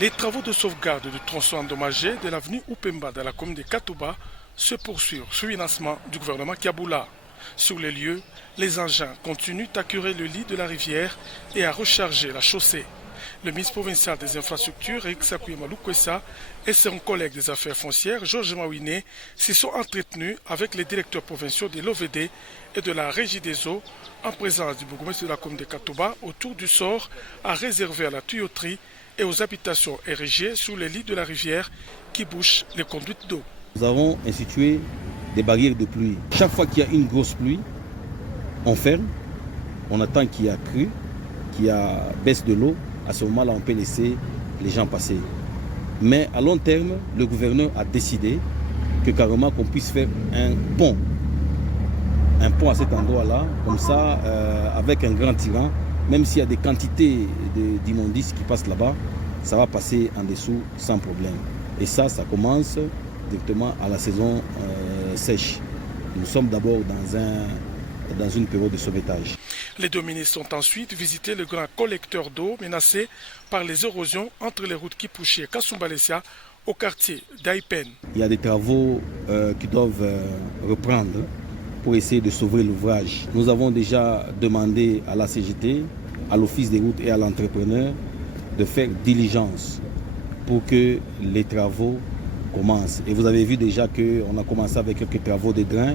Les travaux de sauvegarde du tronçon endommagé de l'avenue Upemba dans la commune de Katouba se poursuivent sous financement du gouvernement Kiaboula. Sur les lieux, les engins continuent à curer le lit de la rivière et à recharger la chaussée. Le ministre provincial des infrastructures, Eric Sakouyema Lukwesa, et son collègue des affaires foncières, Georges Mawiné, s'y sont entretenus avec les directeurs provinciaux de l'OVD et de la Régie des eaux, en présence du bourgmestre de la commune de Katouba, autour du sort à réserver à la tuyauterie et aux habitations érigées sur les lits de la rivière qui bouchent les conduites d'eau. Nous avons institué des barrières de pluie. Chaque fois qu'il y a une grosse pluie, on ferme, on attend qu'il y ait crue, qu'il y ait baisse de l'eau. À ce moment-là, on peut laisser les gens passer. Mais à long terme, le gouverneur a décidé que carrément qu'on puisse faire un pont à cet endroit-là, comme ça, avec un grand tirant, même s'il y a des quantités d'immondices qui passent là-bas, ça va passer en dessous sans problème. Et ça commence directement à la saison sèche. Nous sommes d'abord dans une période de sauvetage. Les deux ministres ont ensuite visité le grand collecteur d'eau menacé par les érosions entre les routes Kipouchi et Kasumbalessia au quartier d'Aipen. Il y a des travaux qui doivent reprendre pour essayer de sauver l'ouvrage. Nous avons déjà demandé à la CGT, à l'Office des routes et à l'entrepreneur de faire diligence pour que les travaux commencent. Et vous avez vu déjà qu'on a commencé avec quelques travaux de drains.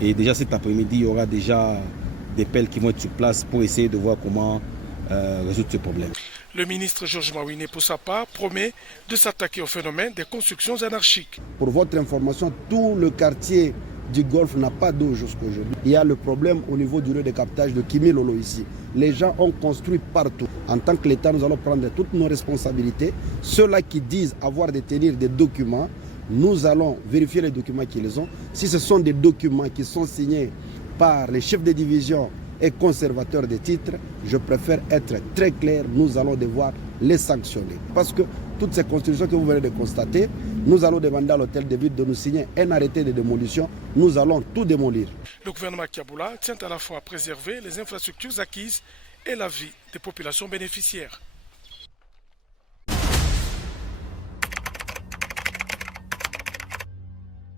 Et déjà cet après-midi, il y aura déjà des pelles qui vont être sur place pour essayer de voir comment résoudre ce problème. Le ministre Georges Mawiné, pour sa part, promet de s'attaquer au phénomène des constructions anarchiques. Pour votre information, tout le quartier du Golfe n'a pas d'eau jusqu'aujourd'hui. Il y a le problème au niveau du lieu de captage de Kimilolo ici. Les gens ont construit partout. En tant que l'État, nous allons prendre toutes nos responsabilités. Ceux-là qui disent avoir détenir des documents, nous allons vérifier les documents qu'ils ont. Si ce sont des documents qui sont signés par les chefs de division et conservateurs des titres, je préfère être très clair, nous allons devoir les sanctionner. Parce que toutes ces constructions que vous venez de constater, nous allons demander à l'hôtel de ville de nous signer un arrêté de démolition. Nous allons tout démolir. Le gouvernement Kiaboula tient à la fois à préserver les infrastructures acquises et la vie des populations bénéficiaires.